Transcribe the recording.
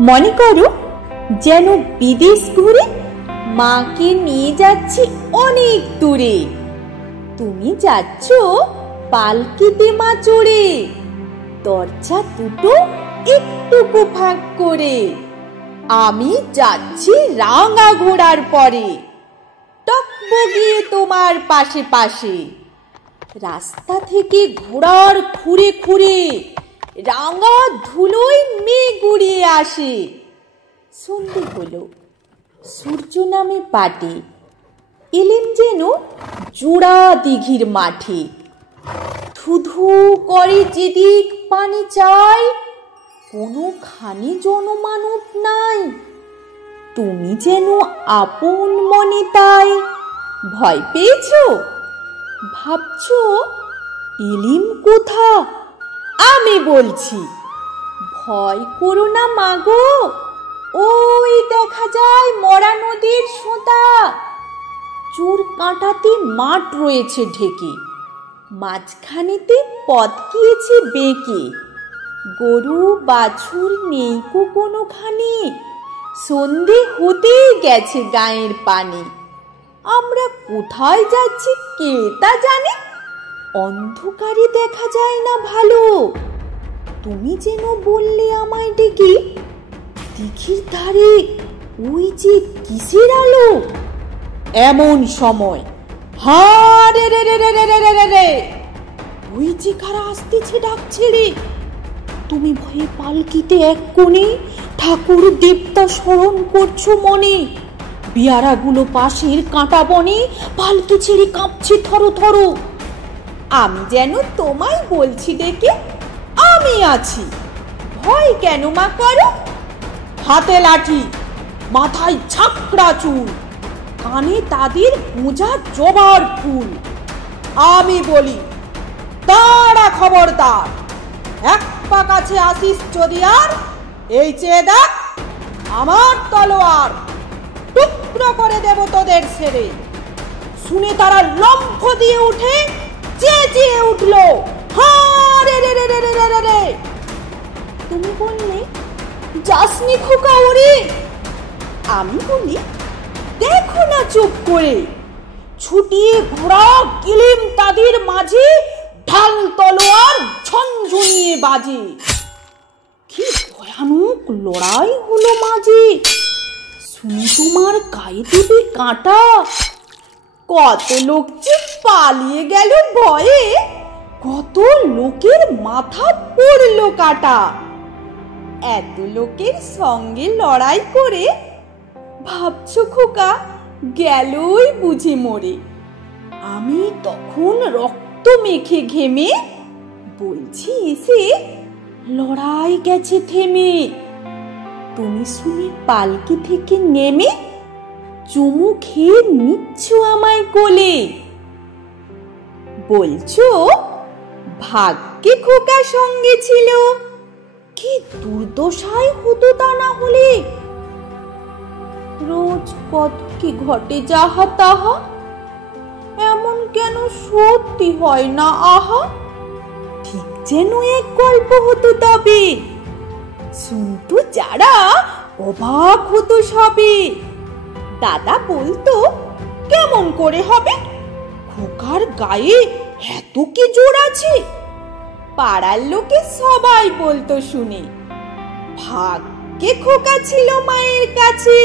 মনে করো যেন বিদেশ ঘুরে মাকে নিয়ে যাচ্ছি অনেক দূরে। তুমি যাচ্ছ পালকিতে মা চড়ে, দরজা দুটো একটুকু ফাঁক করে। আমি যাচ্ছি রাঙা ঘোড়ার পরে, টকবো গিয়ে তোমার পাশে পাশে। রাস্তা থেকে ঘোড়ার খুঁড়ে খুঁড়ে রাঙা ধুলোয় মেঘ উড়িয়ে আসে। সন্ধে হলো, সূর্য নামে পাটে, এলেম যেন জোড়া দিঘির মাঠে। ধুধু করে যেদিক পানি চাই, কোনো খানি জনমানব নাই। তুমি যেন আপন মনে তাই ভয় পেয়েছো, ভাবছো এলিম কোথা? আমি বলছি ভয় করো না মাগো, ওই দেখা যায় মরা নদীর সোঁতা। চোর কাঁটাতে মাঠ রয়েছে ঢেকে, মাঝখানেতে পথ গিয়েছে বেঁকে। গরু বাছুর নেই কো কোনোখানে, সন্ধে হতেই গেছে গায়ের পানি। আমরা কোথায় যাচ্ছি কে তা জানে, অন্ধকারে দেখা যায় না ভালো। তুমি যেন বললে আমায় ডেকে, দিঘির ধারে ওই যে কিসের আলো? এমন সময় হা রে রে রে রে রে রে রে রে, ওই যে কারা আসতেছে ডাক ছেড়ে। তুমি ভয়ে পালকিতে এক কোণে ঠাকুর দেবতা স্মরণ করছো মনে। বিয়ারাগুলো পাশের কাঁটা বনে পালকি ছেড়ে কাঁপছে থরো থরো। আমি যেন তোমায় বলছি ডেকে, আমি আছি, ভয় কেন মা করো? হাতে লাঠি, মাথায় ঝাঁকড়া চুল, কানে তাদের গোঁজা জবার ফুল। আমি বলি তারা খবরদার, এক পা কাছে আসিস যদি আর, এই চেয়ে দেখ আমার তলোয়ার, টুকরো করে দেব তোদের ছেড়ে। শুনে তারা লম্ফ দিয়ে উঠে চেঁচিয়ে উঠলো, হা রে রে রে রে রে রে রে। তুমি বললে যাসনি খোকা ওরে। আমি বলি দেখো না চুপ করে, ছুটিয়ে ঘোড়া গেলেম তাদের মাঝে, ঢাল তলোয়ার ঝনঝনিয়ে বাজে। কি ভয়ানক লড়াই হলো মাঝে, শুনে তোমার গায়ে দেবে কাঁটা। কত লোক যে পালিয়ে গেল ভয়ে, কত লোকের মাথা পড়লো কাটা। এত লোকের সঙ্গে লড়াই করে ভাবছো খোকা গেলই বুঝি মরে। আমি তখন রক্ত মেখে ঘেমে বলছি এসে, লড়াই গেছে থেমে। তুমি শুনে পালকি থেকে নেমে চুমু খেয়ে নিচ্ছ আমায় কোলে। বলছো ভাগ্যে খোকা সঙ্গে ছিল, কি দুর্দশাই হতো তা না হলে। রোজ কত কি ঘটে যাহা তাহা, এমন কেন সত্যি হয় না আহা। ঠিক যেন এক গল্প হতো তবে, শুনতো যারা অবাক হতো সবে। দাদা বলতো কেমন করে হবে, খোকার গায়ে এত কি জোর আছে। পাড়ার লোকে সবাই বলতো শুনে, ভাগ্যে খোকা ছিল মায়ের কাছে।